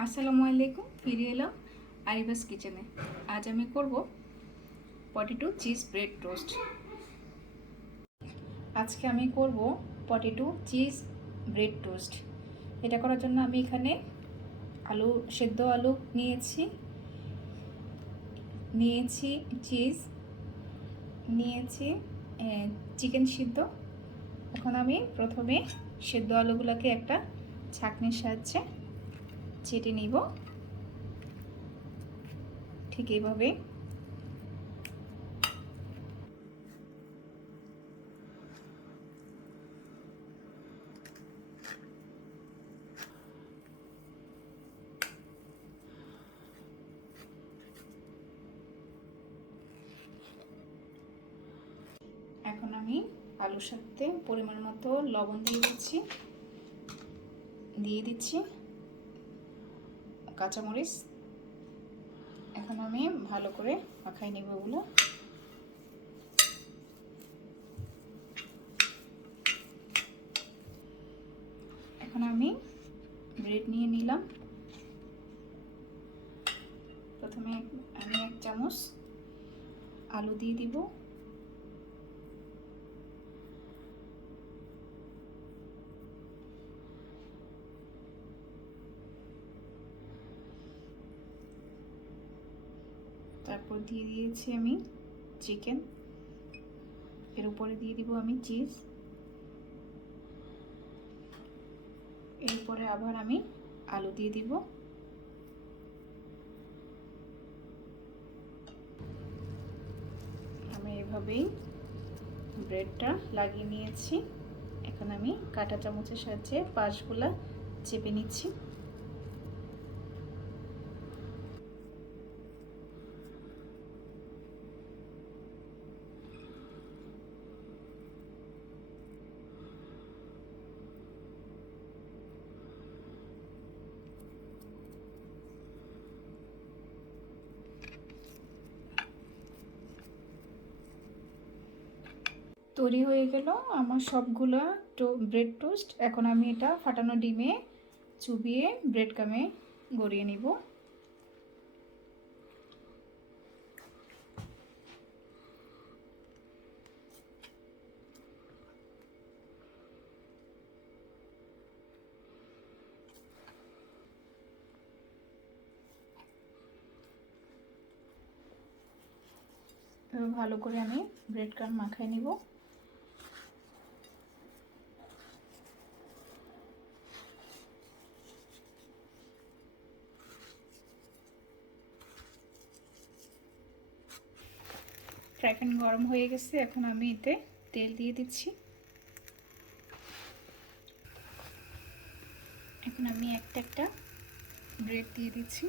আসসালামু আলাইকুম, ফিরে এলাম আরিবাস কিচেনে। আজ আমি করব পটেটো চিজ ব্রেড টোস্ট। আজকে আমি করব পটেটো চিজ ব্রেড টোস্ট। এটা করার জন্য আমি এখানে সেদ্ধ আলু নিয়েছি চিজ নিয়েছি, চিকেন সিদ্ধ। এখন আমি প্রথমে সেদ্ধ আলুগুলোকে একটা ছাঁকনির সাহায্যে চেটে নিব, ঠিক এইভাবে। এখন আমি আলুর সাথে পরিমাণ মতো লবণ দিয়ে দিচ্ছি কাঁচামরিচ। এখন আমি ভালো করে মাখাই নেব ওগুলো। এখন আমি ব্রেড নিয়ে নিলাম। প্রথমে আমি 1 চামচ আলু দিয়ে দিব, তারপর দিয়ে দিয়েছি আমি চিকেন, এর উপরে দিয়ে দিব আমি চিজ, এরপরে আবার আমি আলু দিয়ে দিব। আমি এভাবেই ব্রেডটা লাগিয়ে নিয়েছি। এখন আমি কাঁটা চামচের সাহায্যে পাশগুলা চেপে নিচ্ছি। তৈরি হয়ে গেল আমার সবগুলা ব্রেড টোস্ট। এখন আমি এটা ফাটানো ডিমে চুবিয়ে ব্রেড কামে গড়িয়ে নিব। ভালো করে আমি ব্রেড ক্রাম মাখাই নিব। ফ্রাই প্যান গরম হয়ে গেছে, এখন আমি এতে তেল দিয়ে দিচ্ছি। এখন আমি একটা ব্রেড দিয়ে দিচ্ছি।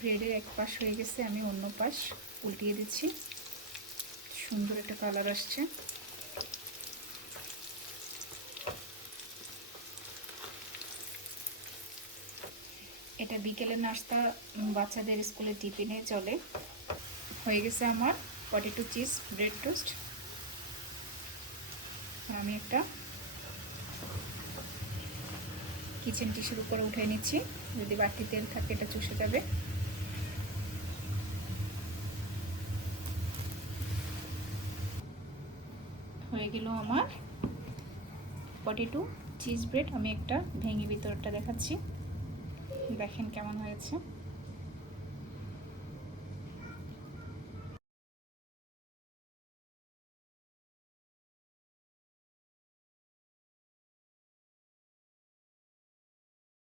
ব্রেডের এক পাশ হয়ে গেছে, আমি অন্য পাশ উল্টিয়ে দিচ্ছি। সুন্দর একটা কালার আসছে। এটা বিকেলের নাস্তা, বাচ্চাদের স্কুলে টিফিনে চলে। হয়ে গেছে আমার পটেটো চিজ ব্রেড টোস্ট। আমি একটা কিচেন টিস্যুর উপরে উঠে নিচ্ছি, যদি বাড়তি তেল থাকে এটা চুষে যাবে। হয়ে গেল আমার পটেটো চিজ ব্রেড। আমি একটা ভেঙে ভিতরটা দেখাচ্ছি, দেখেন কেমন হয়েছে।